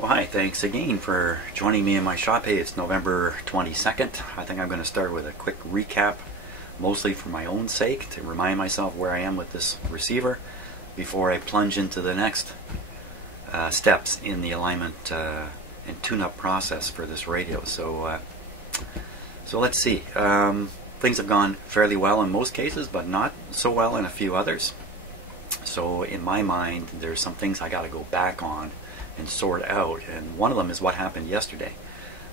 Well, hi, thanks again for joining me in my shop. Hey, it's November 22nd. I think I'm going to start with a quick recap, mostly for my own sake, to remind myself where I am with this receiver before I plunge into the next steps in the alignment and tune-up process for this radio. So let's see. Things have gone fairly well in most cases, but not so well in a few others. So in my mind, there's some things I got to go back on and sort out, and one of them is what happened yesterday,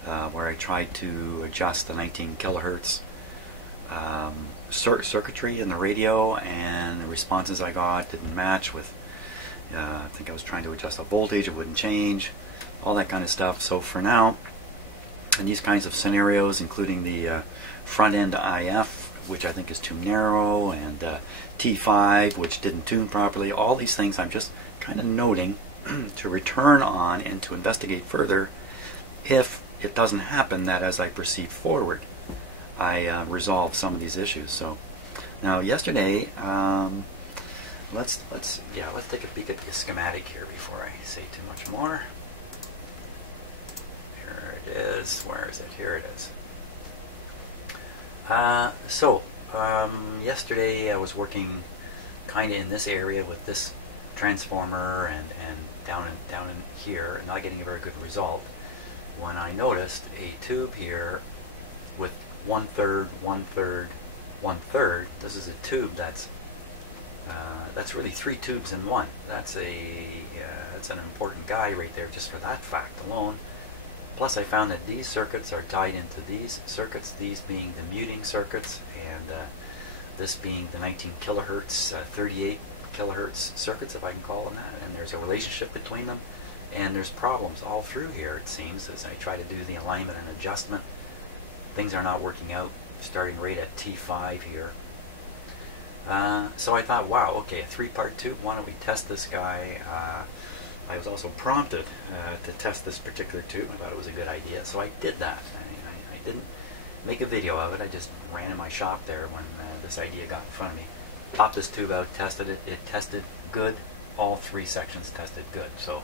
where I tried to adjust the 19 kilohertz circuitry in the radio, and the responses I got didn't match with, I think I was trying to adjust the voltage, it wouldn't change, all that kind of stuff. So for now, in these kinds of scenarios, including the front end IF, which I think is too narrow, and T5, which didn't tune properly, all these things I'm just kind of noting to return on and to investigate further if it doesn't happen that as I proceed forward I resolve some of these issues. So now yesterday, let's take a peek at the schematic here before I say too much more. Here it is. Where is it? Here it is. Yesterday I was working kind of in this area with this transformer and down in here, not getting a very good result, when I noticed a tube here with 1/3, 1/3, 1/3. This is a tube that's really 3 tubes in one. That's an important guy right there just for that fact alone. Plus I found that these circuits are tied into these circuits, these being the muting circuits, and this being the 19 kilohertz, 38 kilohertz circuits, if I can call them that, and there's a relationship between them, and there's problems all through here, it seems, as I try to do the alignment and adjustment. Things are not working out, starting right at T5 here. So I thought, wow, okay, a 3-part tube, why don't we test this guy? I was also prompted to test this particular tube. I thought it was a good idea, so I did that. I didn't make a video of it, I just ran in my shop there when this idea got in front of me. Popped this tube out, tested it, it tested good. All 3 sections tested good. So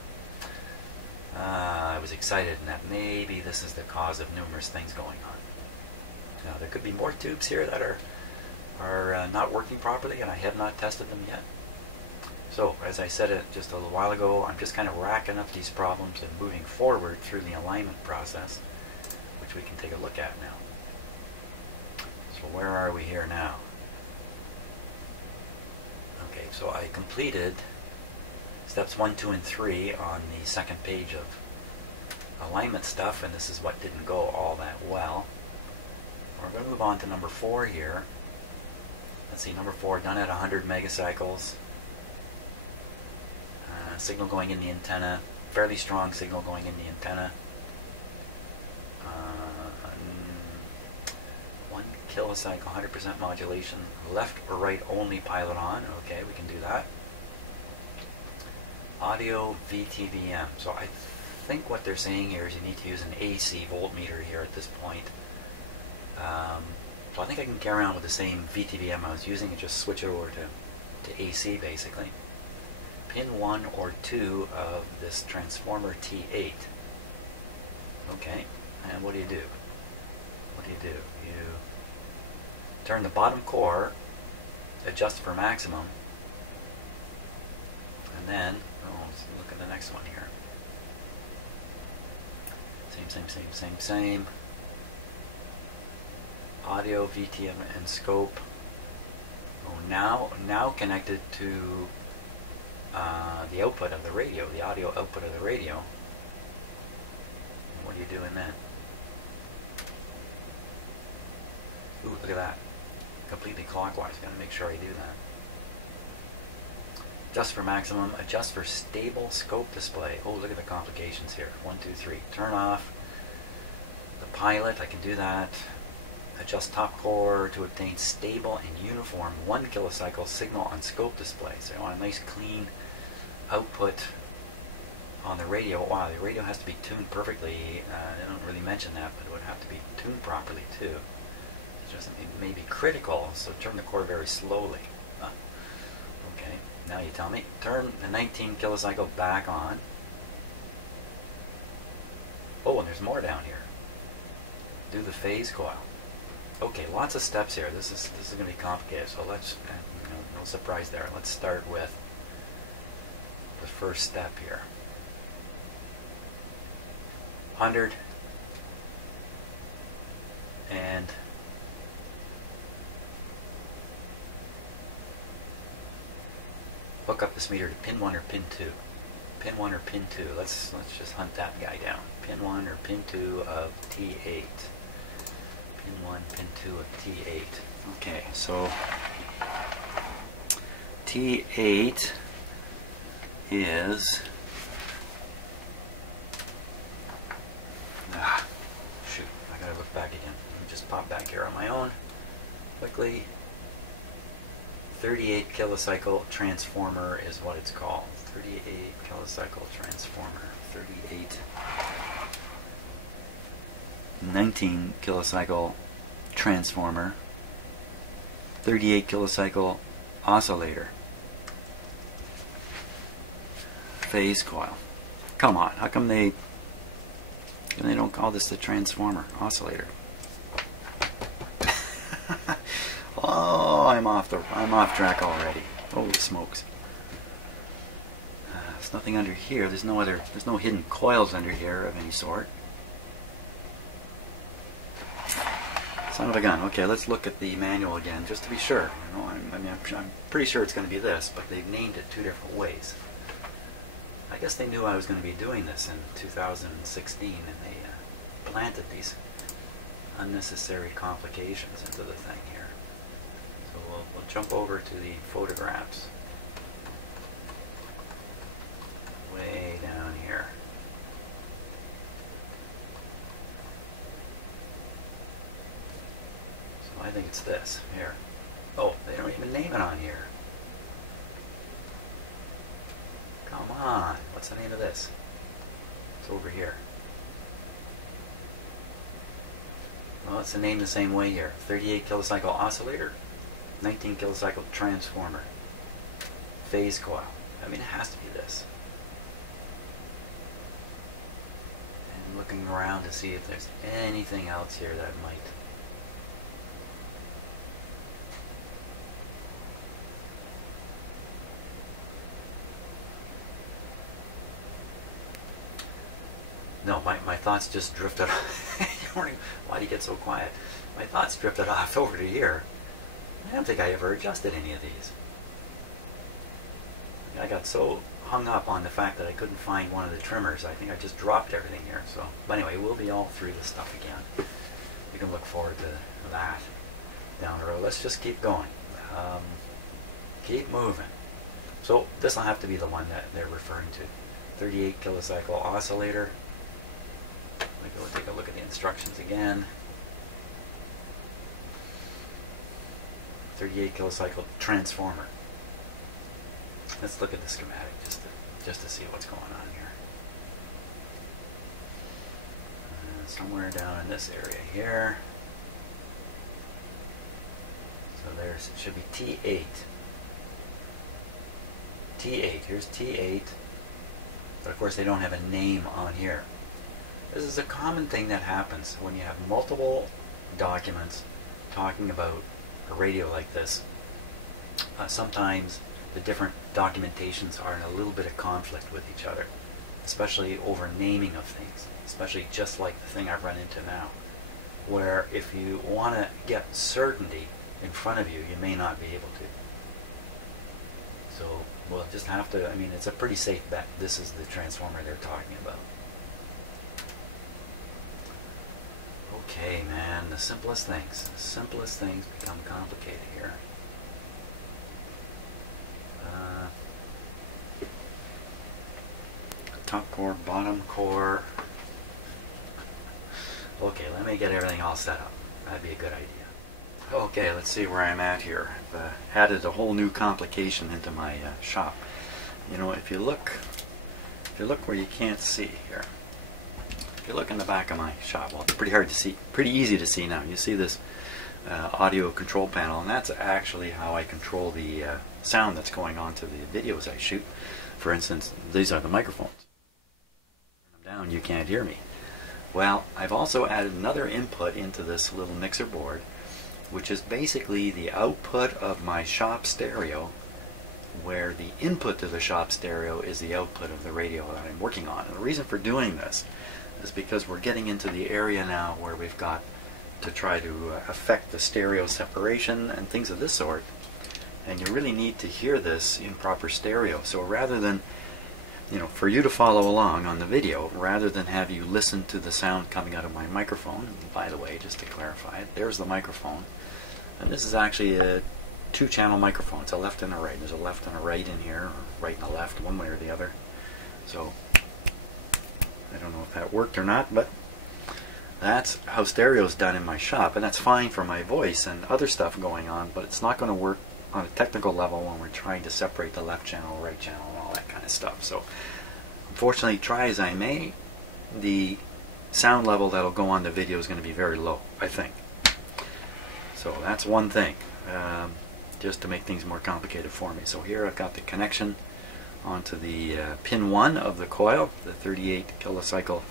I was excited in that maybe this is the cause of numerous things going on. Now there could be more tubes here that are not working properly, and I have not tested them yet. So as I said it just a little while ago, I'm just kind of racking up these problems and moving forward through the alignment process, which we can take a look at now. So where are we here now? Okay, so I completed steps 1, 2, and 3 on the second page of alignment stuff, and this is what didn't go all that well. We're going to move on to number 4 here. Let's see, number 4 done at 100 megacycles. Signal going in the antenna, fairly strong signal going in the antenna. 1 kilocycle, 100% modulation, left or right only, pilot on. Okay, we can do that. Audio VTVM. So I think what they're saying here is you need to use an AC voltmeter here at this point. So I think I can carry on with the same VTVM I was using and just switch it over to AC basically. Pin 1 or 2 of this transformer T8. Okay, and what do? What do? You turn the bottom core, adjust for maximum, and then, let's look at the next one here. Same. Audio, VTM, and scope. Oh, now connected to the output of the radio, the audio output of the radio. And what are you doing then? Ooh, look at that. Completely clockwise. Gotta make sure I do that. Adjust for maximum, adjust for stable scope display. Oh, look at the complications here. 1, 2, 3. Turn off the pilot, I can do that. Adjust top core to obtain stable and uniform 1 kilocycle signal on scope display. So I want a nice clean output on the radio. Wow, the radio has to be tuned perfectly. I don't really mention that, but it would have to be tuned properly too. It's just maybe critical, so turn the core very slowly. Okay, now you tell me. Turn the 19 kilocycle back on. Oh, and there's more down here. Do the phase coil. Okay, lots of steps here. This is going to be complicated. So let's, no surprise there. Let's start with the first step here. 100 and hook up this meter to pin 1 or pin 2. Pin 1 or pin 2. Let's just hunt that guy down. Pin 1 or pin 2 of T8. Pin 1, pin 2 of T8. Okay, so T8 is shoot, I gotta look back again. Let me just pop back here on my own quickly. 38 kilocycle transformer is what it's called. 38 kilocycle transformer. 38. 19 kilocycle transformer. 38 kilocycle oscillator. Phase coil. Come on, how come they don't call this the transformer? Oscillator. Oh, I'm off track already. Holy smokes. There's nothing under here. There's no hidden coils under here of any sort. Son of a gun. Okay, let's look at the manual again just to be sure. You know, I'm pretty sure it's going to be this, but they've named it 2 different ways. I guess they knew I was going to be doing this in 2016, and they planted these unnecessary complications into the thing here. So we'll jump over to the photographs. Way down here. So I think it's this here. Oh, they don't even name it on here. Come on, what's the name of this? It's over here. Well, it's named the same way here. 38 kilocycle oscillator, 19 kilocycle transformer, phase coil. I mean, it has to be this. And looking around to see if there's anything else here that might. No, my thoughts just drifted off. Why do you get so quiet? My thoughts drifted off over to here. I don't think I ever adjusted any of these. I got so hung up on the fact that I couldn't find one of the trimmers. I think I just dropped everything here. So, but anyway, we'll be all through this stuff again. You can look forward to that down the road. Let's just keep going. Keep moving. So this will have to be the one that they're referring to. 38 kilocycle oscillator. We'll take a look at the instructions again. 38 kilocycle transformer. Let's look at the schematic just to see what's going on here. Somewhere down in this area here. So there's, it should be T8. T8, here's T8. But of course they don't have a name on here. This is a common thing that happens when you have multiple documents talking about a radio like this. Sometimes the different documentations are in a little bit of conflict with each other, especially over naming of things, especially just like the thing I've run into now, where if you want to get certainty in front of you, you may not be able to. So we'll just have to, I mean, it's a pretty safe bet. This is the transformer they're talking about. Okay, man, the simplest things become complicated here. Top core, bottom core. Okay, let me get everything all set up. That'd be a good idea. Okay, let's see where I'm at here. I've added a whole new complication into my shop. You know, if you look where you can't see here. If you look in the back of my shop, well, it's pretty hard to see, pretty easy to see now. You see this audio control panel, and that's actually how I control the sound that's going on to the videos I shoot. For instance, these are the microphones. Turn them down, you can't hear me. Well, I've also added another input into this little mixer board, which is basically the output of my shop stereo, where the input to the shop stereo is the output of the radio that I'm working on. And the reason for doing this is because we're getting into the area now where we've got to try to affect the stereo separation and things of this sort. And you really need to hear this in proper stereo. So rather than, for you to follow along on the video, rather than have you listen to the sound coming out of my microphone, and by the way, just to clarify, there's the microphone. And this is actually a two-channel microphone. It's a left and a right. There's a left and a right in here, or right and a left, one way or the other. So I don't know if that worked or not, but that's how stereo is done in my shop, and that's fine for my voice and other stuff going on, but it's not going to work on a technical level when we're trying to separate the left channel, right channel, and all that kind of stuff. So unfortunately, try as I may, the sound level that'll go on the video is going to be very low, I think. So that's one thing, just to make things more complicated for me. So here I've got the connection onto the pin 1 of the coil, the 38 kilocycle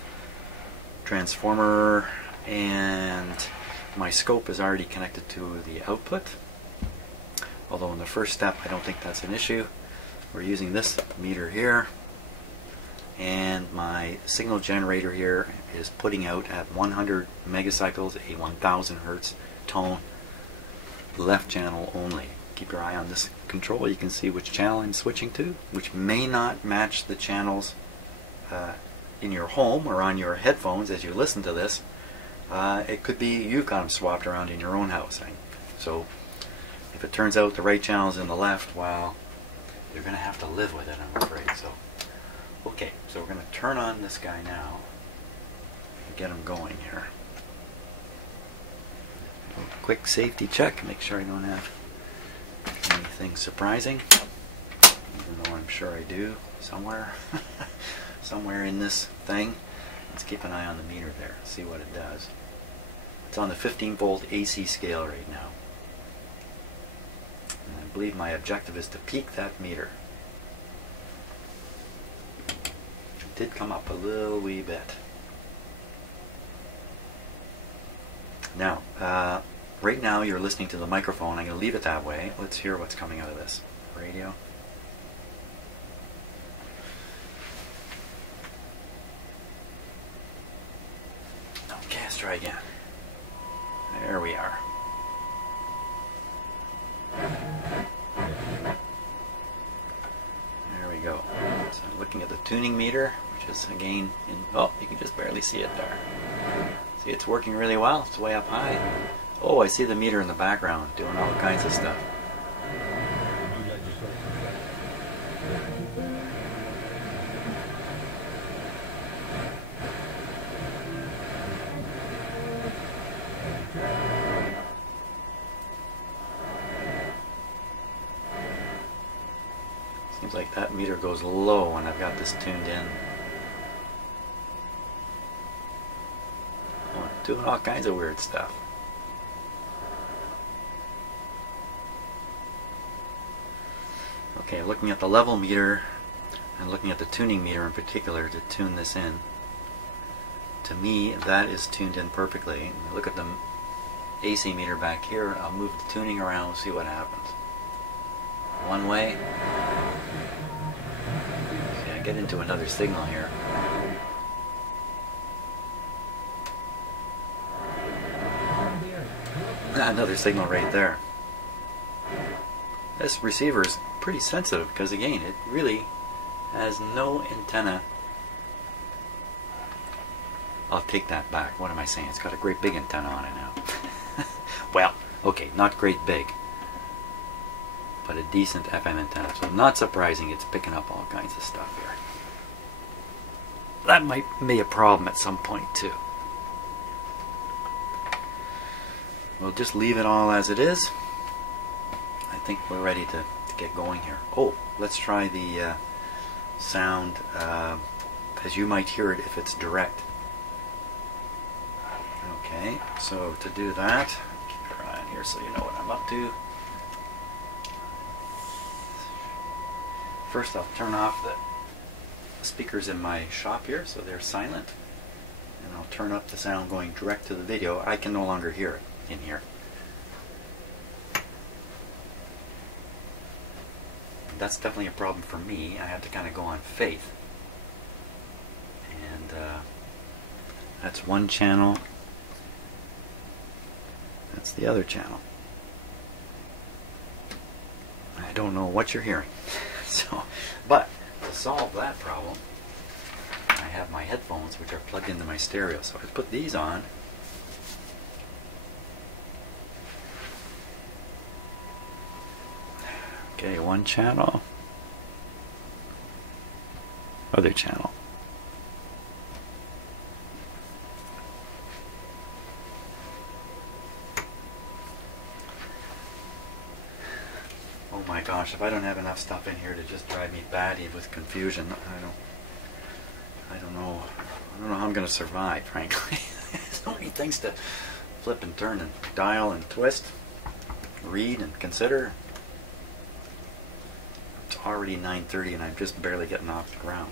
transformer, and my scope is already connected to the output. Although in the first step I don't think that's an issue. We're using this meter here, and my signal generator here is putting out at 100 megacycles a 1000 hertz tone, left channel only. Keep your eye on this control. You can see which channel I'm switching to, which may not match the channels in your home or on your headphones as you listen to this. It could be you've got them swapped around in your own house. So if it turns out the right channel's in the left, well, you're going to have to live with it, I'm afraid. So, okay, so we're going to turn on this guy now and get him going here. A quick safety check, make sure I don't have anything surprising, even though I'm sure I do somewhere. Somewhere in this thing. Let's keep an eye on the meter there, see what it does. It's on the 15 volt AC scale right now. And I believe my objective is to peak that meter. It did come up a little wee bit. Now, right now you're listening to the microphone. I'm going to leave it that way. Let's hear what's coming out of this radio. Okay, let's try again. There we are. There we go. So I'm looking at the tuning meter, which is again in, oh, you can just barely see it there. See, it's working really well. It's way up high. Oh, I see the meter in the background doing all kinds of stuff. Seems like that meter goes low when I've got this tuned in. Oh, doing all kinds of weird stuff. Okay, looking at the level meter and looking at the tuning meter in particular to tune this in. To me, that is tuned in perfectly. Look at the AC meter back here. I'll move the tuning around, see what happens. One way. See, I get into another signal here. Another signal right there. This receiver is pretty sensitive because, again, it really has no antenna. I'll take that back. What am I saying? It's got a great big antenna on it now. Well, okay, not great big, but a decent FM antenna. So not surprising it's picking up all kinds of stuff here. That might be a problem at some point too. We'll just leave it all as it is. I think we're ready to get going here. Oh, let's try the sound as you might hear it if it's direct. Okay, so to do that, keep your eye on here so you know what I'm up to. First I'll turn off the speakers in my shop here so they're silent. And I'll turn up the sound going direct to the video. I can no longer hear it in here. That's definitely a problem for me. I have to kind of go on faith. And that's one channel. That's the other channel. I don't know what you're hearing. But to solve that problem, I have my headphones, which are plugged into my stereo. So I put these on. Okay, one channel, other channel. Oh my gosh, if I don't have enough stuff in here to just drive me batty with confusion, I don't know how I'm going to survive, frankly. There's so many things to flip and turn and dial and twist, read and consider. It's already 9:30 and I'm just barely getting off the ground.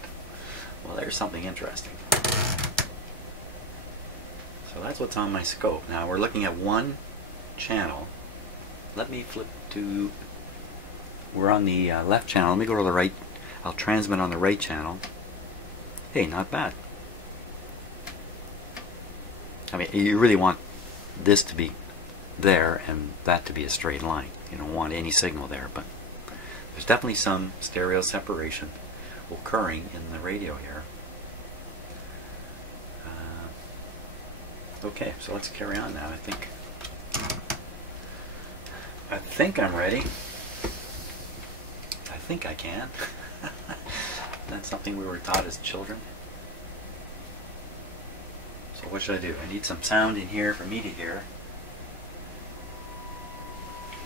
Well, there's something interesting. So that's what's on my scope. Now we're looking at one channel. Let me flip to... We're on the left channel. Let me go to the right. I'll transmit on the right channel. Hey, not bad. I mean, you really want this to be there and that to be a straight line. You don't want any signal there, but there's definitely some stereo separation occurring in the radio here. Okay, so let's carry on now. I think I'm ready. I think I can. That's something we were taught as children. So what should I do? I need some sound in here for me to hear.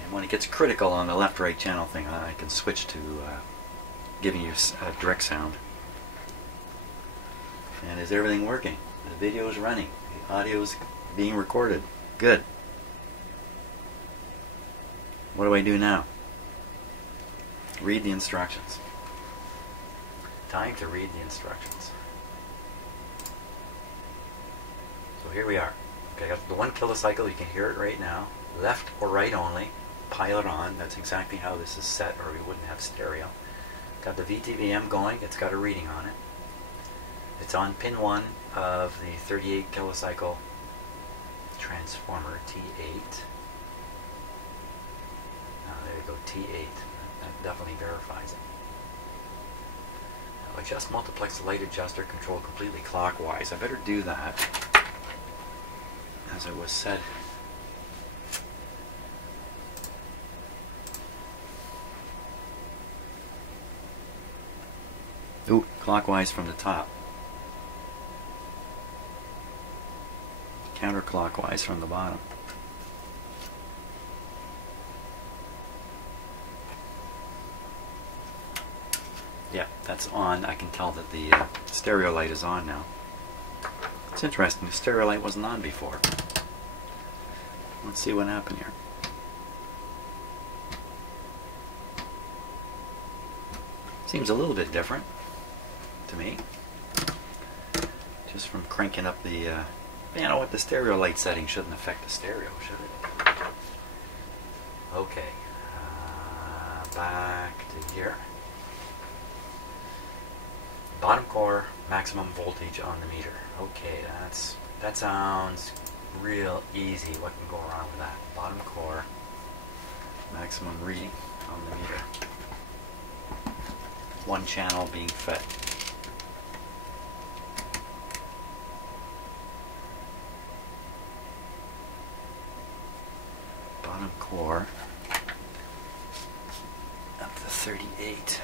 And when it gets critical on the left-right channel thing, I can switch to giving you a direct sound. And is everything working? The video is running. The audio is being recorded. Good. What do I do now? Read the instructions. Time to read the instructions. So here we are. Okay, I got the 1 kilocycle. You can hear it right now. Left or right only. Pilot on. That's exactly how this is set, or we wouldn't have stereo. Got the VTVM going. It's got a reading on it. It's on pin 1 of the 38 kilocycle transformer T8. There you go, T8. That definitely verifies it. Now adjust multiplex light adjuster control completely clockwise. I better do that, as it was said. Ooh, clockwise from the top. Counterclockwise from the bottom. Yeah, that's on. I can tell that the stereo light is on now. It's interesting, the stereo light wasn't on before. Let's see what happened here. Seems a little bit different to me. Just from cranking up the... you know what, the stereo light setting shouldn't affect the stereo, should it? Okay. Back to here. Bottom core, maximum voltage on the meter. Okay, that sounds real easy. What can go wrong with that? Bottom core, maximum reading on the meter. One channel being fed. Bottom core up to 38.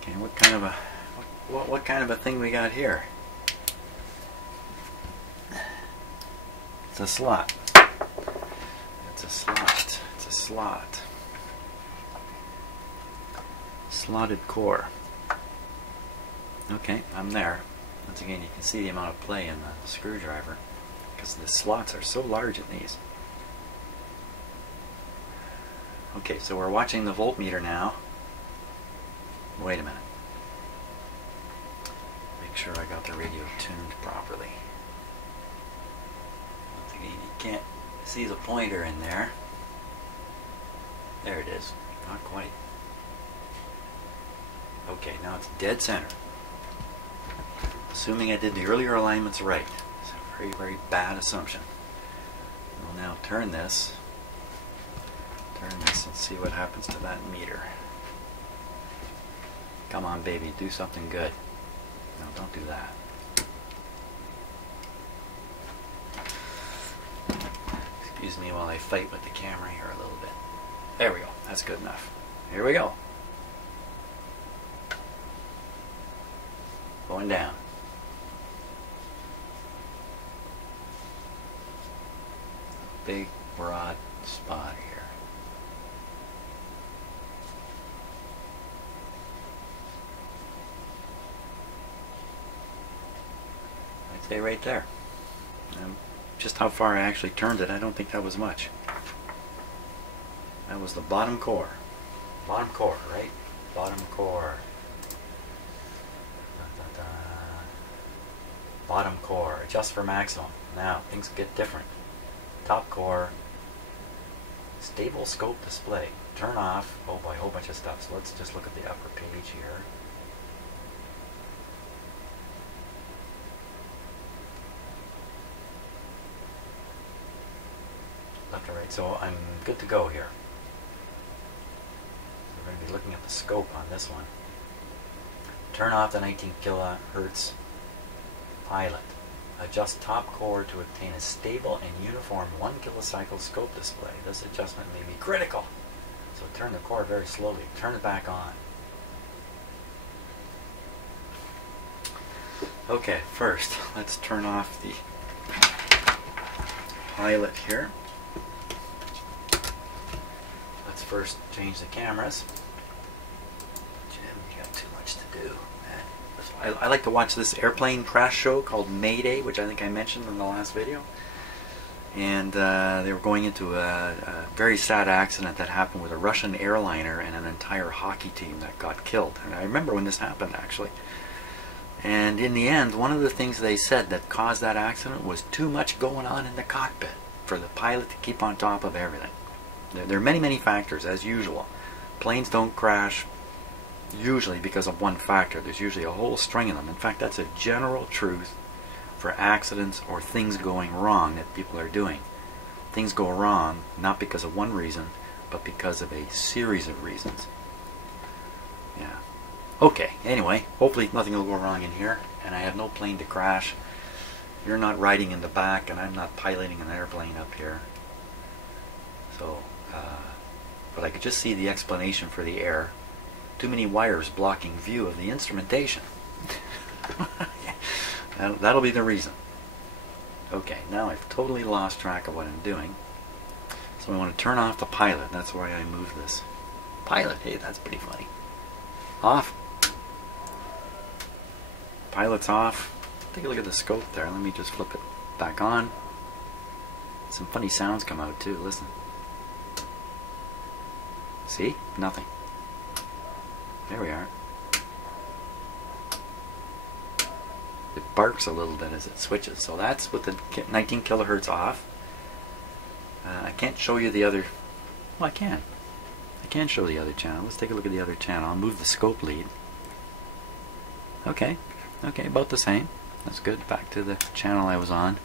Okay, what kind of a thing we got here? It's a slot. It's a slot. It's a slot. slotted core. Okay, I'm there. Once again, you can see the amount of play in the screwdriver because the slots are so large in these. Okay, so we're watching the voltmeter now. Wait a minute. Make sure I got the radio tuned properly. Once again, you can't see the pointer in there. There it is. Not quite. Okay, now it's dead center. Assuming I did the earlier alignments right. It's a very, very bad assumption. We'll now turn this and see what happens to that meter. Come on, baby, do something good. No, don't do that. Excuse me while I fight with the camera here a little bit. There we go. That's good enough. Here we go. Going down. Big, broad spot here. I'd say right there. Just how far I actually turned it, I don't think that was much. That was the bottom core. Bottom core, right? Bottom core. Bottom core. Adjust for maximum. Now, things get different. Top core. Stable scope display. Turn off. Oh boy, a whole bunch of stuff. So let's just look at the upper page here. Left to right. So I'm good to go here. So we're going to be looking at the scope on this one. Turn off the 19 kilohertz pilot. Adjust top core to obtain a stable and uniform 1 kilocycle scope display. This adjustment may be critical. So turn the core very slowly. Turn it back on. Okay, first let's turn off the pilot here. Let's first change the cameras. Jim, you got too much to do. I like to watch this airplane crash show called Mayday, which I think I mentioned in the last video. And they were going into a very sad accident that happened with a Russian airliner and an entire hockey team that got killed. And I remember when this happened, actually. And in the end, one of the things they said that caused that accident was too much going on in the cockpit for the pilot to keep on top of everything. There are many, many factors, as usual. Planes don't crash usually because of one factor. There's usually a whole string of them. In fact, that's a general truth for accidents or things going wrong that people are doing. Things go wrong not because of one reason, but because of a series of reasons. Yeah. Okay, anyway, hopefully nothing will go wrong in here, and I have no plane to crash. You're not riding in the back, and I'm not piloting an airplane up here. So, but I could just see the explanation for the error. Too many wires blocking view of the instrumentation. That'll be the reason. Okay, now I've totally lost track of what I'm doing. So I want to turn off the pilot. That's why I moved this. Pilot, hey, that's pretty funny. Off. Pilot's off. Take a look at the scope there. Let me just flip it back on. Some funny sounds come out too. Listen. See? Nothing. There we are. It barks a little bit as it switches. So that's with the 19 kilohertz off. I can't show you the other. Well, I can. I can show the other channel. Let's take a look at the other channel. I'll move the scope lead. Okay. Okay, about the same. That's good. Back to the channel I was on.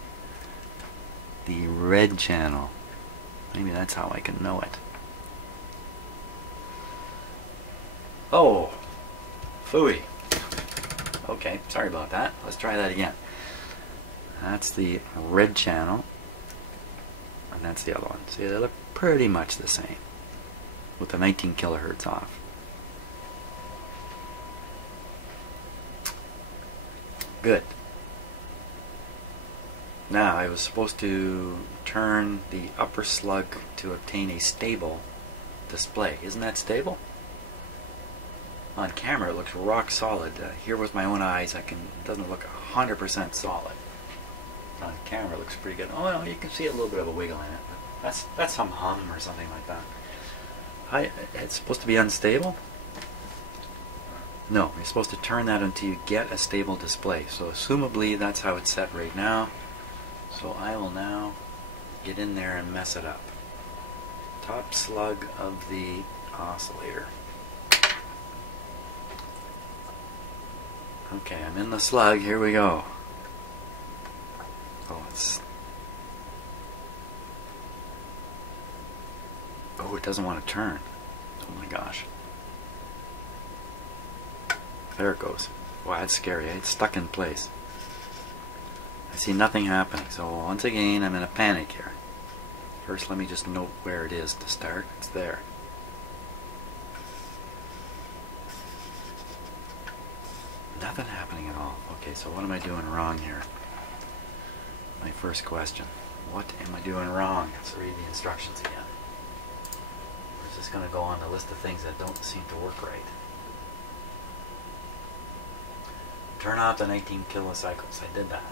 The red channel. Maybe that's how I can know it. Oh, phooey. Okay, sorry about that. Let's try that again. That's the red channel, and that's the other one. See, they look pretty much the same with the 19 kilohertz off. Good. Now, I was supposed to turn the upper slug to obtain a stable display. Isn't that stable? On camera it looks rock solid. Here with my own eyes, it doesn't look 100% solid. On camera it looks pretty good. Oh no, you can see a little bit of a wiggle in it. But that's some hum or something like that. It's supposed to be unstable? No, you're supposed to turn that until you get a stable display. So assumably that's how it's set right now. So I will now get in there and mess it up. Top slug of the oscillator. Okay, I'm in the slug. Here we go. Oh, it doesn't want to turn. Oh my gosh. There it goes. Wow, that's scary. It's stuck in place. I see nothing happening. So once again, I'm in a panic here. First, let me just note where it is to start. It's there. Nothing happening at all. Okay, so what am I doing wrong here? My first question. What am I doing wrong? Let's read the instructions again. Or is this going to go on the list of things that don't seem to work right? Turn off the 19 kilocycles. I did that.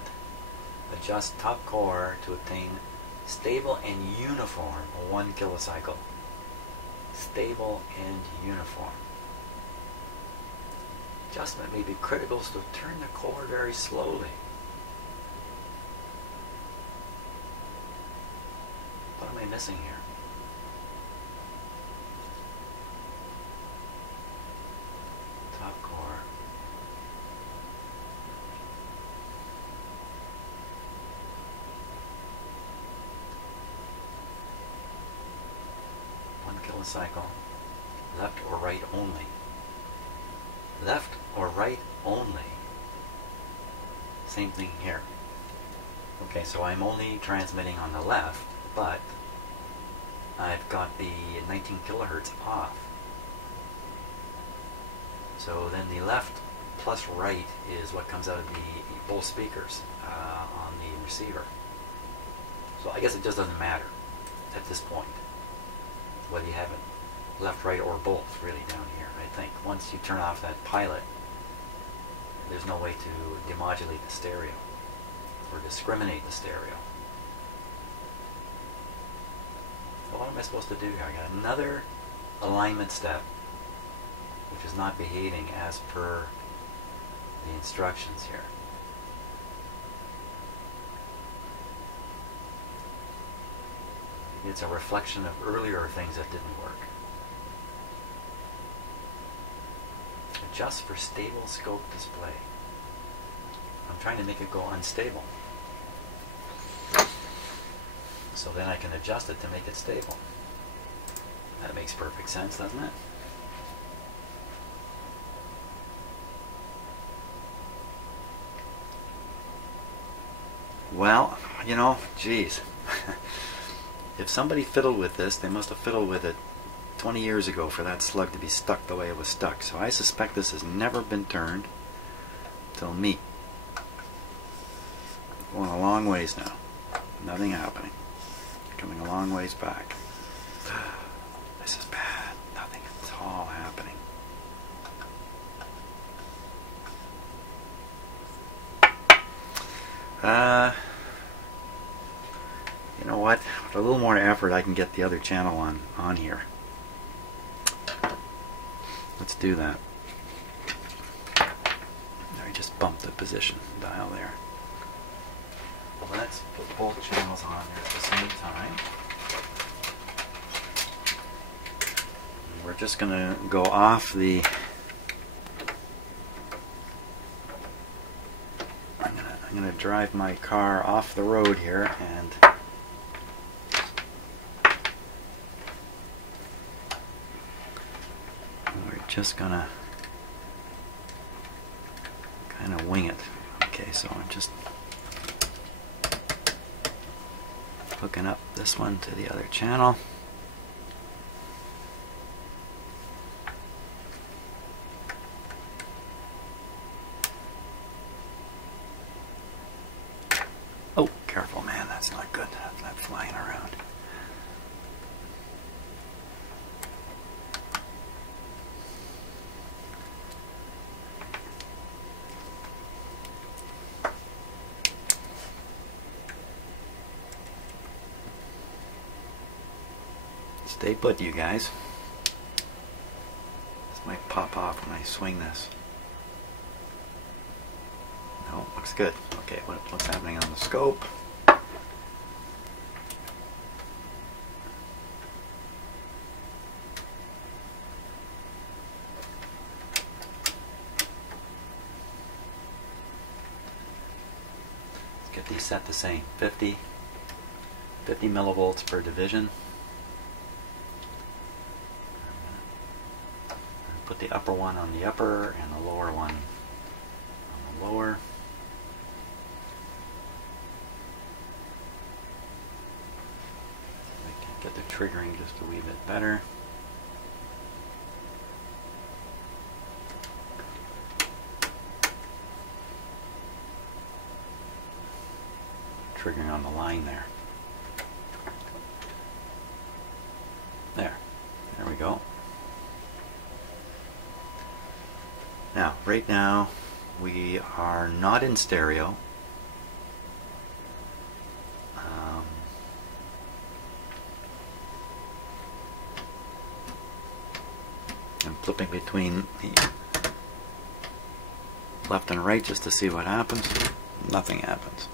Adjust top core to obtain stable and uniform 1 kilocycle. Stable and uniform. Adjustment may be critical, so turn the core very slowly. What am I missing here? Top core. Kilocycle. Left or right only. Left or right only. Same thing here. Okay, so I'm only transmitting on the left, but I've got the 19 kilohertz off. So then the left plus right is what comes out of both speakers on the receiver. So I guess it just doesn't matter at this point whether you have it left, right, or both really down here. I think once you turn off that pilot, there's no way to demodulate the stereo or discriminate the stereo. So what am I supposed to do here? I got another alignment step which is not behaving as per the instructions here. It's a reflection of earlier things that didn't work. Adjust for stable scope display. I'm trying to make it go unstable. So then I can adjust it to make it stable. That makes perfect sense, doesn't it? Well, you know, geez. If somebody fiddled with this, they must have fiddled with it 20 years ago for that slug to be stuck the way it was stuck. So I suspect this has never been turned till me. Going a long ways now. Nothing happening. Coming a long ways back. This is bad. Nothing at all happening. You know what? With a little more effort, I can get the other channel on here. Let's do that. I just bumped the position dial there. Let's put both channels on there at the same time. And we're just going to go off the... I'm going to drive my car off the road here and we're just going to kind of wing it. Okay, so I'm just hooking up this one to the other channel. Oh, careful, man, that's not good. That flying around. Stay put, you guys. This might pop off when I swing this. No, looks good. Okay, what's happening on the scope? Let's get these set the same. 50 millivolts per division. Put the upper one on the upper and the lower one on the lower. I can get the triggering just a wee bit better. Triggering on the line there. There we go. Now, right now, we are not in stereo. I'm flipping between the left and right just to see what happens. Nothing happens.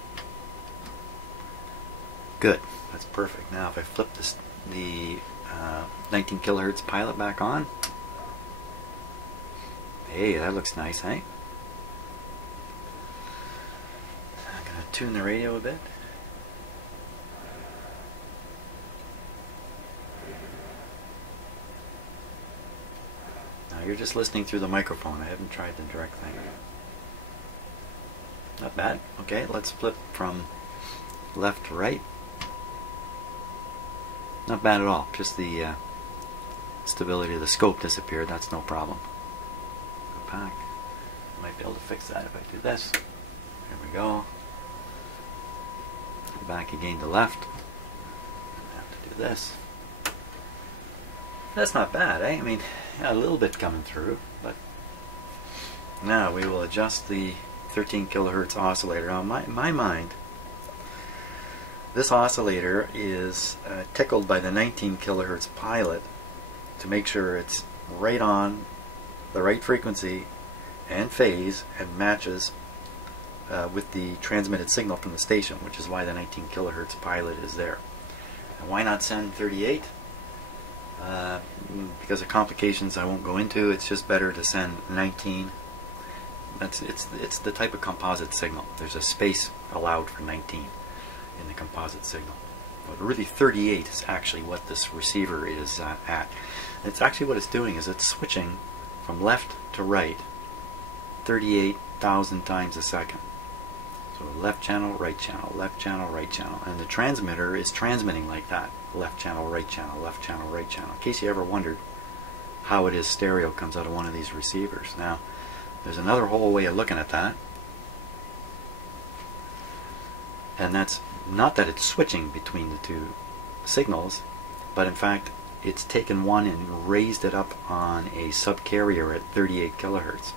Good. That's perfect. Now, if I flip the 19 kilohertz pilot back on, hey, that looks nice, eh? I'm going to tune the radio a bit. Now you're just listening through the microphone. I haven't tried the direct thing. Not bad. Okay, let's flip from left to right. Not bad at all. Just the stability of the scope disappeared. That's no problem. Go back. Might be able to fix that if I do this. There we go. Go back again to left. I have to do this. That's not bad, eh? I mean, yeah, a little bit coming through, but now we will adjust the 13 kilohertz oscillator. Now, in my mind, this oscillator is tickled by the 19 kilohertz pilot to make sure it's right on the right frequency and phase and matches with the transmitted signal from the station, which is why the 19 kilohertz pilot is there. And why not send 38? Because of complications I won't go into. It's just better to send 19. It's the type of composite signal. There's a space allowed for 19 in the composite signal. But really 38 is actually what this receiver is at. It's actually what it's doing is it's switching from left to right 38,000 times a second. So left channel, right channel, left channel, right channel. And the transmitter is transmitting like that. Left channel, right channel, left channel, right channel. In case you ever wondered how it is stereo comes out of one of these receivers. Now, there's another whole way of looking at that. And that's not that it's switching between the two signals, but in fact it's taken one and raised it up on a subcarrier at 38 kilohertz.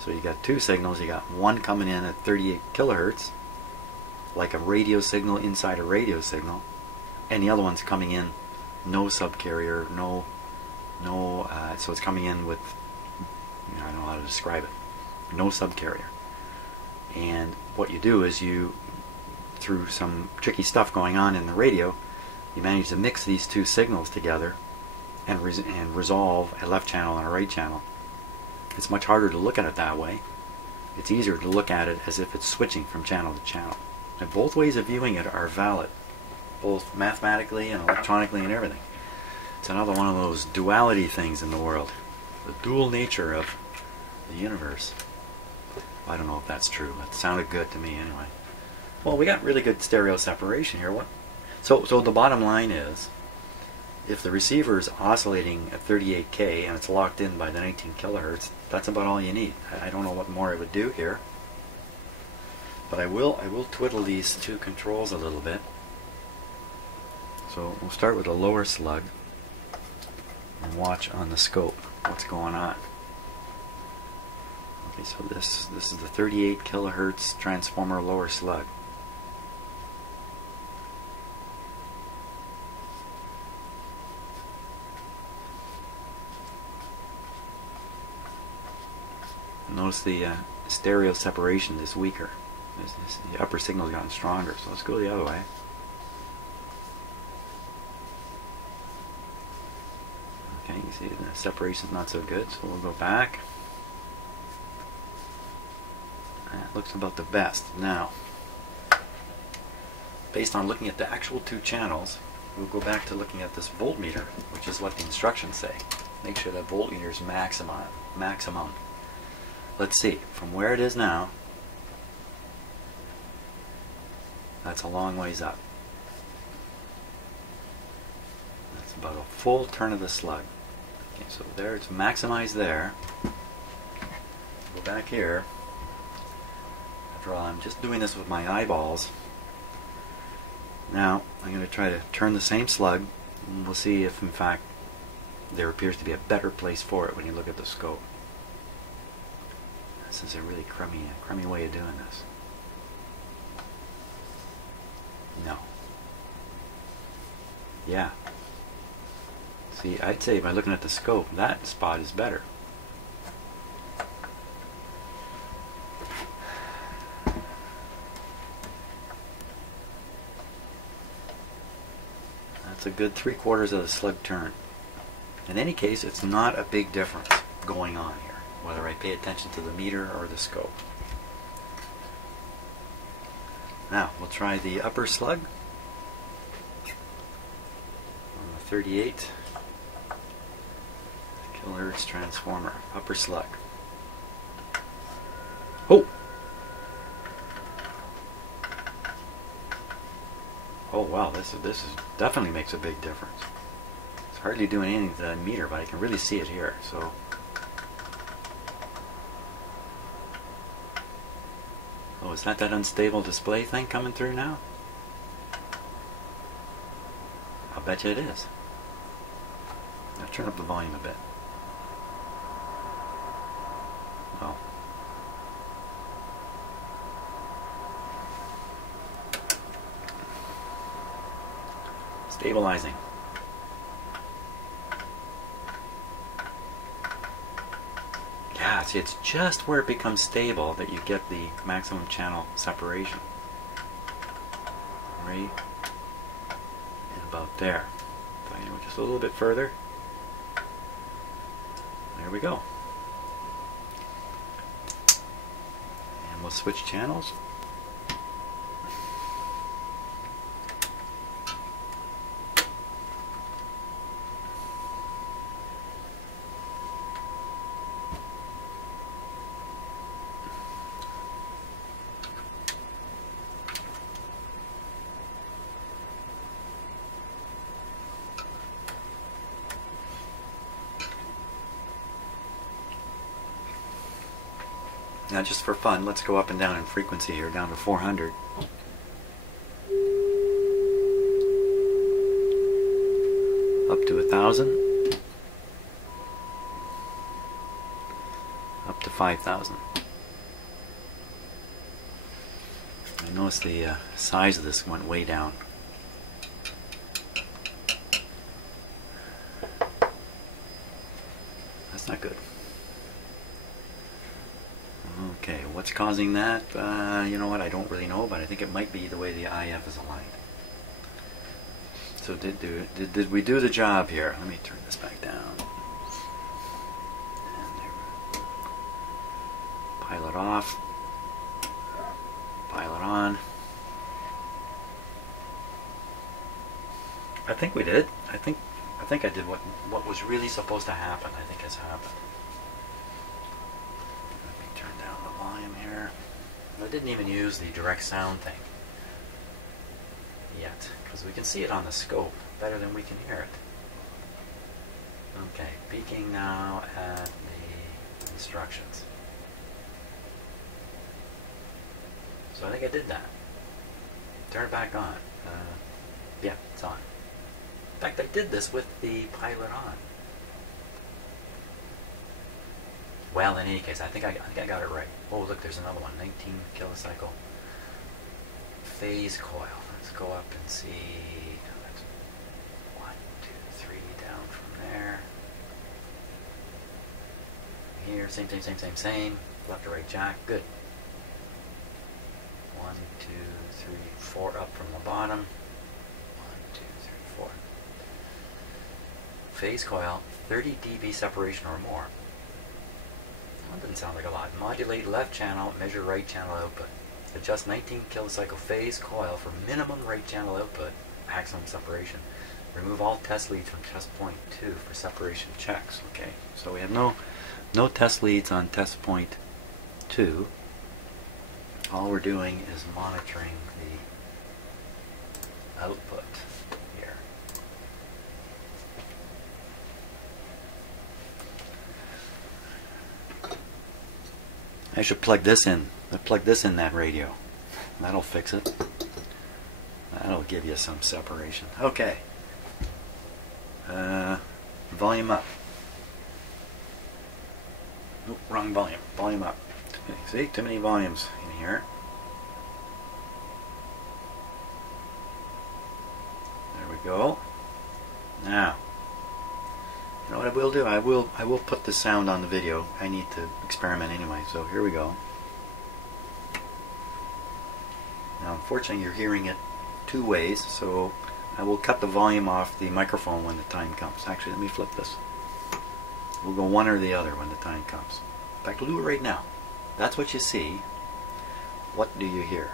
So you got two signals. You got one coming in at 38 kilohertz, like a radio signal inside a radio signal, and the other one's coming in no subcarrier, so it's coming in with, I don't know how to describe it, no subcarrier. And what you do is you, through some tricky stuff going on in the radio, you manage to mix these two signals together and resolve a left channel and a right channel. It's much harder to look at it that way. It's easier to look at it as if it's switching from channel to channel. And both ways of viewing it are valid, both mathematically and electronically and everything. It's another one of those duality things in the world, the dual nature of the universe. I don't know if that's true. It sounded good to me anyway. Well, we got really good stereo separation here. So the bottom line is, if the receiver is oscillating at 38K and it's locked in by the 19 kilohertz, that's about all you need. I don't know what more I would do here, but I will twiddle these two controls a little bit. So we'll start with a lower slug and watch on the scope what's going on. Okay, so this is the 38 kilohertz transformer lower slug. Notice the stereo separation is weaker. The upper signal's gotten stronger, so let's go the other way. Okay, you see the separation's not so good, so we'll go back. That looks about the best. Now, based on looking at the actual two channels, we'll go back to looking at this voltmeter, which is what the instructions say. Make sure that voltmeter is maximum. Let's see, from where it is now, that's a long ways up. That's about a full turn of the slug. Okay, so there, it's maximized there. Go back here. After all, I'm just doing this with my eyeballs. Now, I'm going to try to turn the same slug, and we'll see if, in fact, there appears to be a better place for it when you look at the scope. This is a really crummy way of doing this. No. Yeah. See, I'd say by looking at the scope, that spot is better. That's a good 3/4 of the slug turn. In any case, it's not a big difference going on here, whether I pay attention to the meter or the scope. Now, we'll try the upper slug on the 38 kilohertz transformer. Upper slug. Oh! Oh wow, this is definitely makes a big difference. It's hardly doing anything to that meter, but I can really see it here. So, oh, is that unstable display thing coming through now? I'll bet you it is. I'll turn up the volume a bit. Oh. Stabilizing. Yeah, see, it's just where it becomes stable that you get the maximum channel separation. Right and about there. If I go just a little bit further. There we go. And we'll switch channels. Now, just for fun, let's go up and down in frequency here, down to 400. Up to 1,000. Up to 5,000. I notice the size of this went way down. That's not good. Okay, what's causing that? You know what, I don't really know, but I think it might be the way the IF is aligned. So did we do the job here? Let me turn this back down. And there. Pilot off. Pilot on. I think we did. I think I did what was really supposed to happen. I think has happened. I didn't even use the direct sound thing yet, because we can see it on the scope better than we can hear it. Okay, peeking now at the instructions. So I think I did that. Turn it back on. Yeah, it's on. In fact, I did this with the pilot on. Well, in any case, I think I got it right. Oh, look, there's another one. 19 kilocycle phase coil. Let's go up and see. That's 1, 2, 3 down from there. Here, same. left to right jack, good. 1, 2, 3, 4 up from the bottom. 1, 2, 3, 4. Phase coil, 30 dB separation or more. That doesn't sound like a lot. Modulate left channel, measure right channel output. Adjust 19 kilocycle phase coil for minimum right channel output, maximum separation. Remove all test leads from test point 2 for separation checks. Okay, so we have no test leads on test point 2. All we're doing is monitoring the output here. I should plug this in. Plug this in that radio. That'll fix it. That'll give you some separation. Okay. Volume up. Nope, wrong volume. Volume up. See, too many volumes in here. There we go. Now, you know what I will do? I will put the sound on the video. I need to experiment anyway. So here we go. Now, unfortunately, you're hearing it two ways, so I will cut the volume off the microphone when the time comes. Actually, let me flip this. We'll go one or the other when the time comes. In fact, we'll do it right now. That's what you see. What do you hear?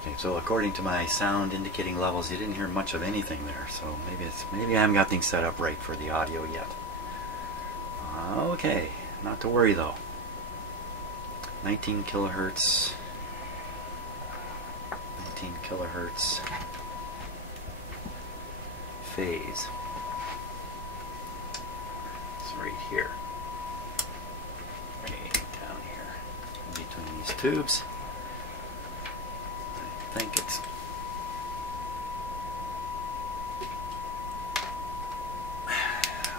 Okay, so according to my sound indicating levels, you didn't hear much of anything there. So maybe I haven't got things set up right for the audio yet. Okay, not to worry though. 19 kilohertz. 19 kilohertz phase. It's right here. Right down here. In between these tubes. I think it's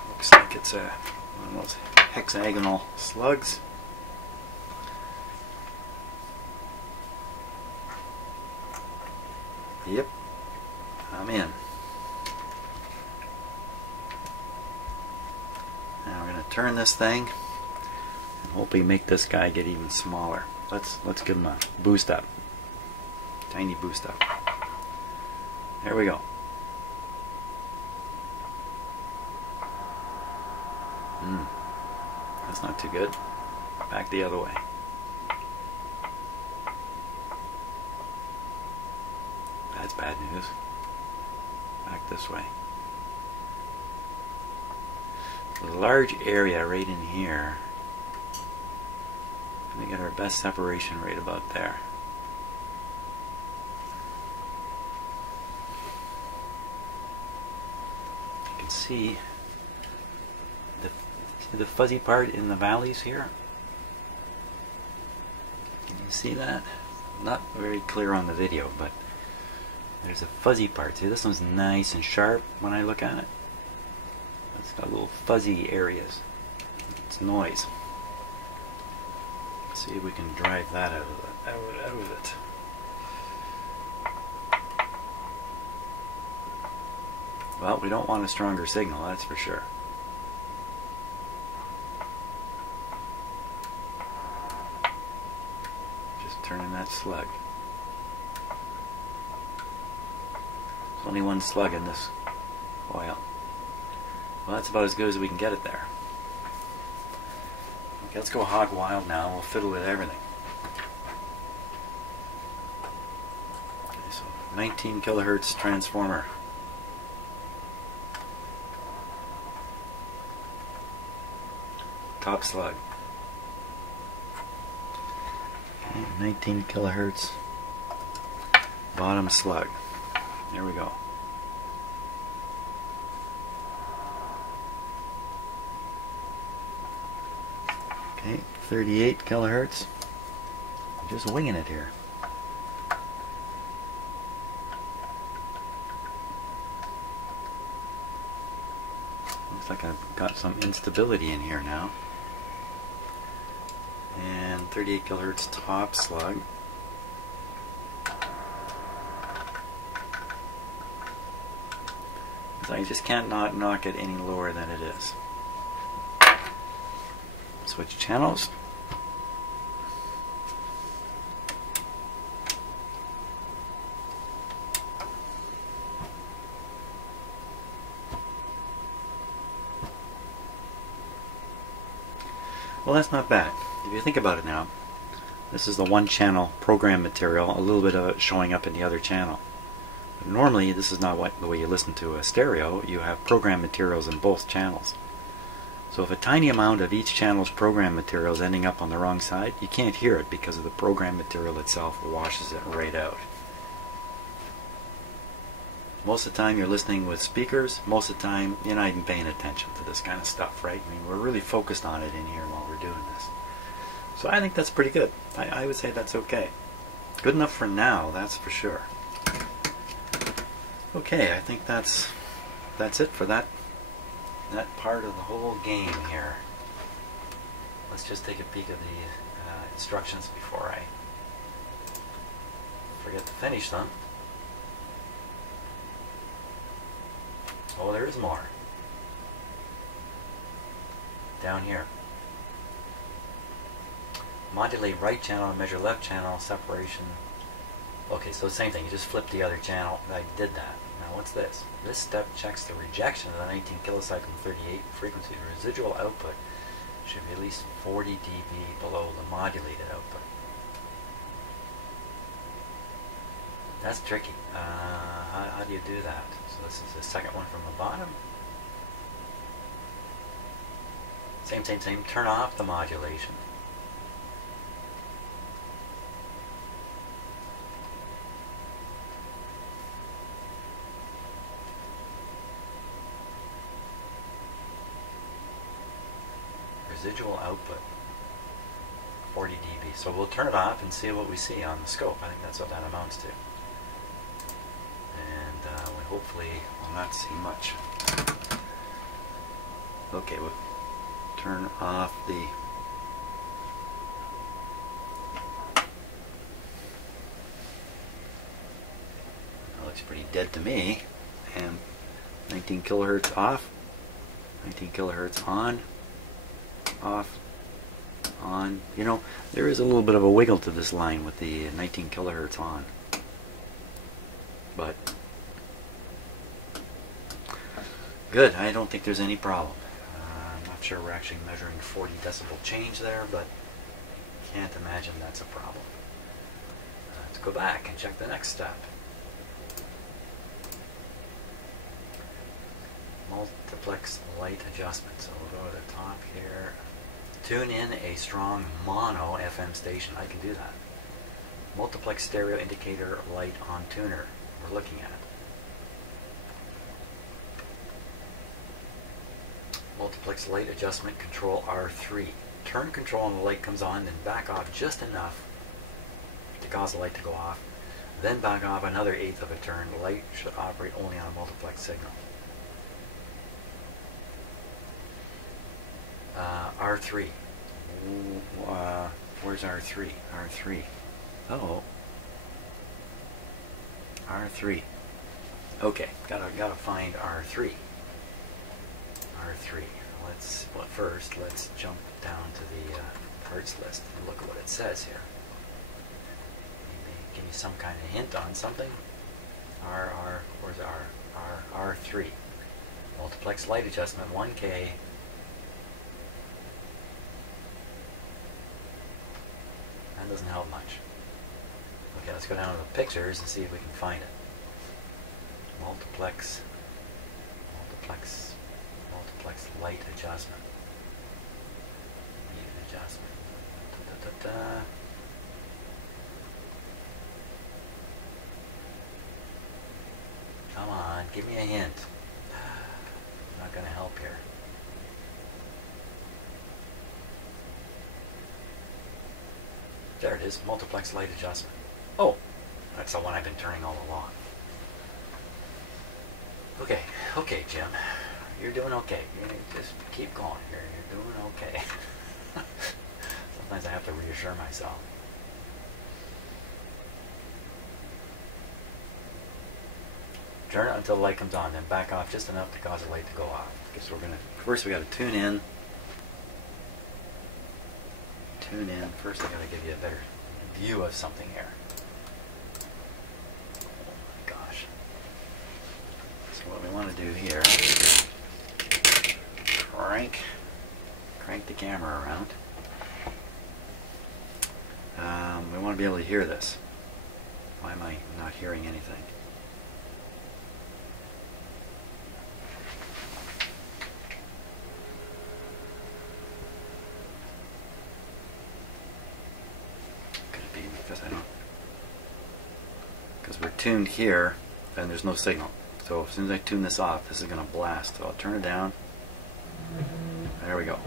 looks like it's one of those hexagonal slugs. Yep, I'm in. Now we're going to turn this thing and hopefully make this guy get even smaller. Let's give him a boost up. Tiny boost up. There we go. That's not too good. Back the other way. That's bad news. Back this way. There's a large area right in here. We get our best separation right about there. You can see the fuzzy part in the valleys here. Can you see that? Not very clear on the video, but there's a fuzzy part. See, this one's nice and sharp when I look at it. It's got little fuzzy areas. It's noise. Let's see if we can drive that out of it. Well, we don't want a stronger signal, that's for sure. Just turning that slug. There's only one slug in this coil. Well, that's about as good as we can get it there. Okay, let's go hog wild now. We'll fiddle with everything. Okay, so 19 kilohertz transformer. Top slug. Okay, 19 kilohertz. Bottom slug. There we go. Okay, 38 kilohertz. Just winging it here. Looks like I've got some instability in here now. And 38 kilohertz top slug. So I just can't not knock it any lower than it is. Switch channels. Well, that's not bad. If you think about it now, this is the one channel program material, a little bit of it showing up in the other channel. But normally, this is not the way you listen to a stereo. You have program materials in both channels. So if a tiny amount of each channel's program material is ending up on the wrong side, you can't hear it because of the program material itself washes it right out. Most of the time you're listening with speakers, most of the time you're not even paying attention to this kind of stuff, right? I mean, we're really focused on it in here while we're doing this. So I think that's pretty good. I would say that's okay. Good enough for now, that's for sure. Okay, I think that's it for that part of the whole game here. Let's just take a peek at the instructions before I forget to finish them. Oh, there is more. Down here. Modulate right channel and measure left channel separation. Okay, so the same thing. You just flip the other channel. I did that. Now what's this? This step checks the rejection of the 19 kilocycle 38 frequency. The residual output should be at least 40 dB below the modulated output. That's tricky. How do you do that? So this is the second one from the bottom. Same. Turn off the modulation. Residual output 40 dB. So we'll turn it off and see what we see on the scope. I think that's what that amounts to. And we hopefully will not see much. Okay, we'll turn off the that looks pretty dead to me. And 19 kilohertz off, 19 kilohertz on, off, on. You know, there is a little bit of a wiggle to this line with the 19 kilohertz on. But good, I don't think there's any problem. I'm not sure we're actually measuring 40 decibel change there, but can't imagine that's a problem. Let's go back and check the next step. Multiplex light adjustment. So we'll go to the top here. Tune in a strong mono FM station. I can do that. Multiplex stereo indicator light on tuner. We're looking at. Multiplex light adjustment control R3. Turn control and the light comes on, then back off just enough to cause the light to go off. Then back off another eighth of a turn. The light should operate only on a multiplex signal. R3. Where's R3? R3. Oh. R3. Okay, gotta find R3. R3. First let's jump down to the parts list and look at what it says here. Maybe give me some kind of hint on something. Where's R3? Multiplex light adjustment 1K. That doesn't help much. Okay, let's go down to the pictures and see if we can find it. Multiplex light adjustment. Light adjustment. Come on, give me a hint. Not going to help here. There it is, multiplex light adjustment. Oh, that's the one I've been turning all along. Okay, Jim. You're doing okay. You just keep going here. You're doing okay. Sometimes I have to reassure myself. Turn it until the light comes on, then back off just enough to cause the light to go off. Okay, so we're gonna first we got to tune in. Tune in. First, I got to give you a better view of something here. Oh my gosh! So what we want to do here? Crank the camera around. We want to be able to hear this. Why am I not hearing anything? Could it be because I don't? Because we're tuned here, and there's no signal. So as soon as I tune this off, this is going to blast. So I'll turn it down. There we go.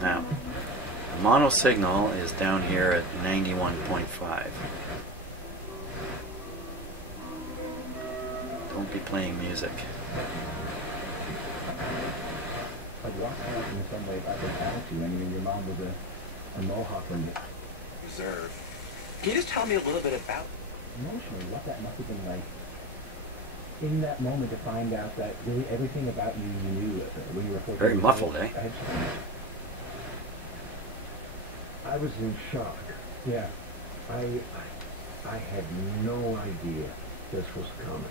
Now, the mono signal is down here at 91.5. Don't be playing music. Like walking out in some way about the attitude. I mean, your mom was a Mohawk and reserve. Can you just tell me a little bit about emotionally what that must have been like in that moment to find out that really everything about you knew when you were 14? Very muffled, eh? I was in shock. Yeah. I had no idea this was coming.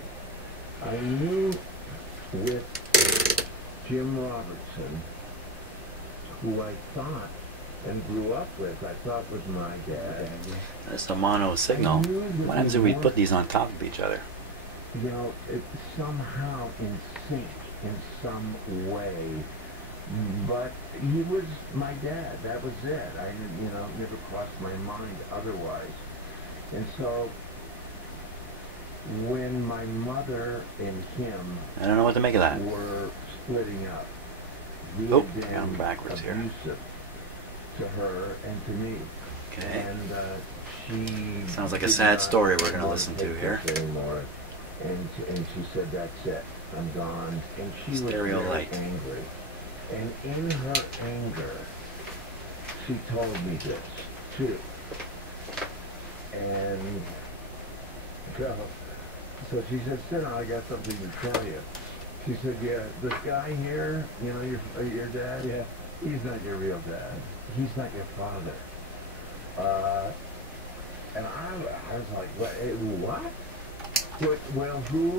I knew with Jim Robertson, who I thought and grew up with, I thought was my dad. That's the mono signal. What happens if we put these on top of each other? You know, it somehow in sync in some way. But he was my dad. That was it. I, you know, never crossed my mind otherwise. And so, when my mother and him I don't know what to make of that. were splitting up, he Oh, had been down backwards here. abusive to her and to me. Okay. And she Sounds like a did sad not story we're going to want listen take to here. this anymore. And she said, "That's it. I'm gone." And she Stereo was very light. angry. And in her anger, she told me this too. And so she said, "Sit down, I got something to tell you." She said, "Yeah, this guy here, you know, your dad, Yeah. he's not your real dad. He's not your father." And I was like, "What? Well, who?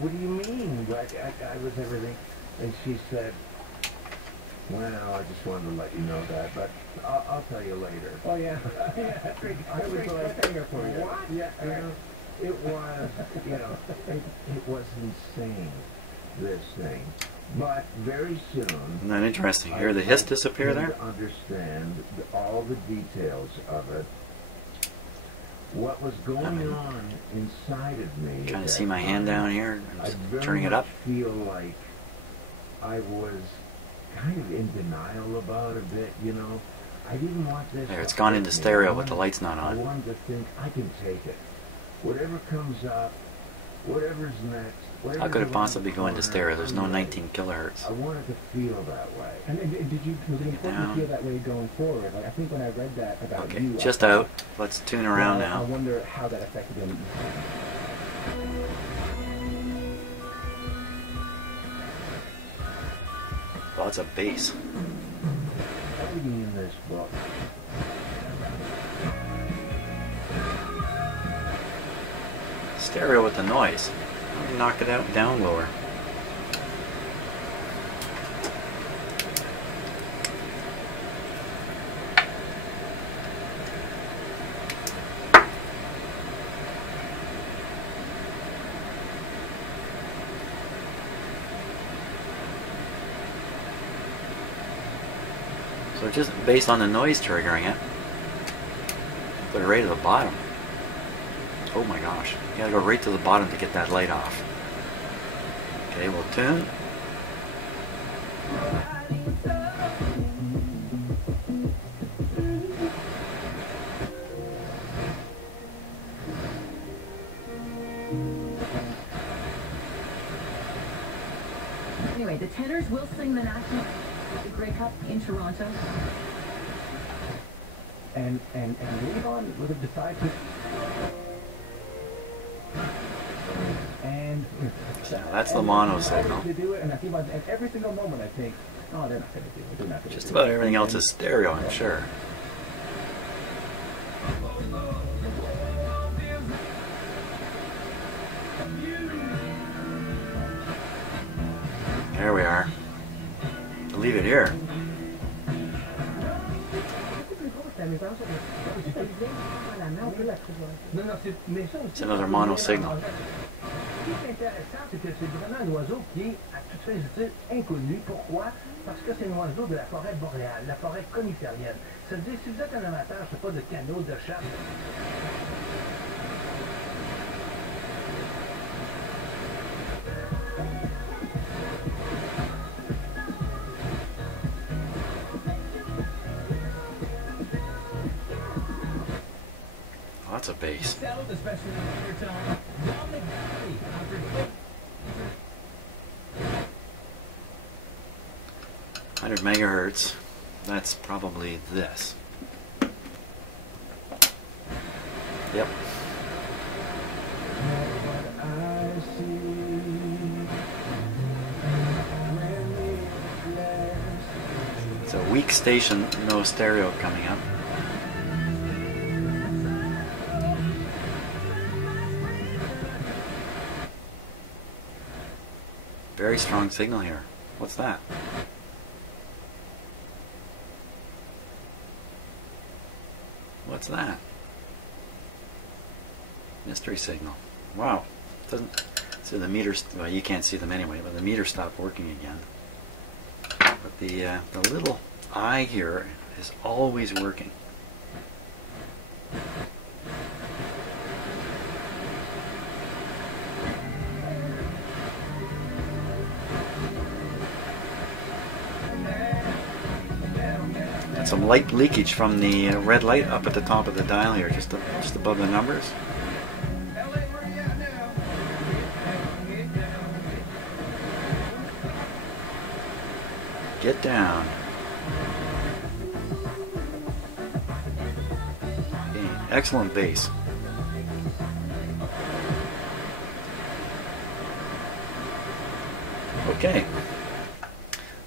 What do you mean?" I was everything. And she said, "Well, I just wanted to let you know that, but I'll tell you later." Oh yeah. I was like, "What?" Yeah. You know, it was, you know, it was insane, this thing. But very soon, Isn't that interesting? Hear the hiss disappear I there? came to understand all the details of it. What was going on inside of me. Trying at to see that my hand time, down here. I'm I just very turning it up. much feel like I was kind of in denial about a bit, you know. I didn't want this. There, it's to gone hurt into me. stereo, I but the wanted- light's not I on. wanted to think I can take it. Whatever comes up, whatever's next. How could it possibly go into stereo? There's no I'm ready. 19 kilohertz. I wanted to feel that way. And did you, was it important Down. to feel that way going forward? Like, I think when I read that about Okay, you, just I thought, out. Let's tune around well, I now. wonder how that affected him. Lots of bass. Everything in this book. Stereo with the noise. Why don't you knock it out down lower? So just based on the noise triggering it, put it right to the bottom. Oh my gosh, you gotta go right to the bottom to get that light off. Okay, we'll tune. Anyway, the tenors will sing the national Grey Cup in Toronto. And Levon would have decided to. And That's the mono signal. To do it, and I think about at every single moment I think, oh, they're not going to do it. They're not going to. Just about everything else is stereo, I'm sure. There we are. Leave it here. It's another mono signal. Ce qui est intéressant, c'est que c'est vraiment un oiseau qui est à toute fin utile inconnu. Pourquoi? Parce que c'est un oiseau de la forêt boréale, la forêt coniférienne. Ça veut dire, si vous êtes un amateur, je sais pas, de canot, de chasse, Lots of bass. 100 megahertz. That's probably this. Yep. It's a weak station, no stereo coming up. Very strong signal here. What's that? What's that? Mystery signal. Wow. Doesn't so the meters. Well, you can't see them anyway, but the meter stopped working again. But the little eye here is always working. Some light leakage from the red light up at the top of the dial here, just above the numbers. Get down. Okay, excellent bass. Okay.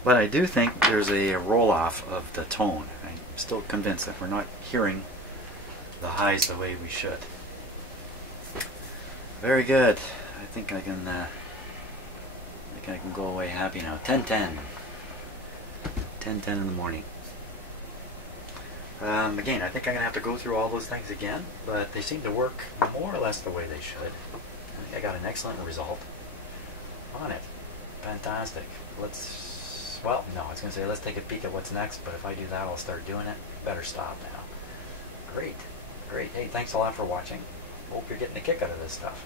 But I do think there's a roll-off of the tone. I'm still convinced that we're not hearing the highs the way we should. Very good. I think I can go away happy now. 10:10. 10:10 in the morning. Again, I think I'm gonna have to go through all those things again, but they seem to work more or less the way they should. I think I got an excellent result on it. Fantastic. Well, no, I was going to say let's take a peek at what's next, but if I do that, I'll start doing it. Better stop now. Great. Great. Hey, thanks a lot for watching. Hope you're getting a kick out of this stuff.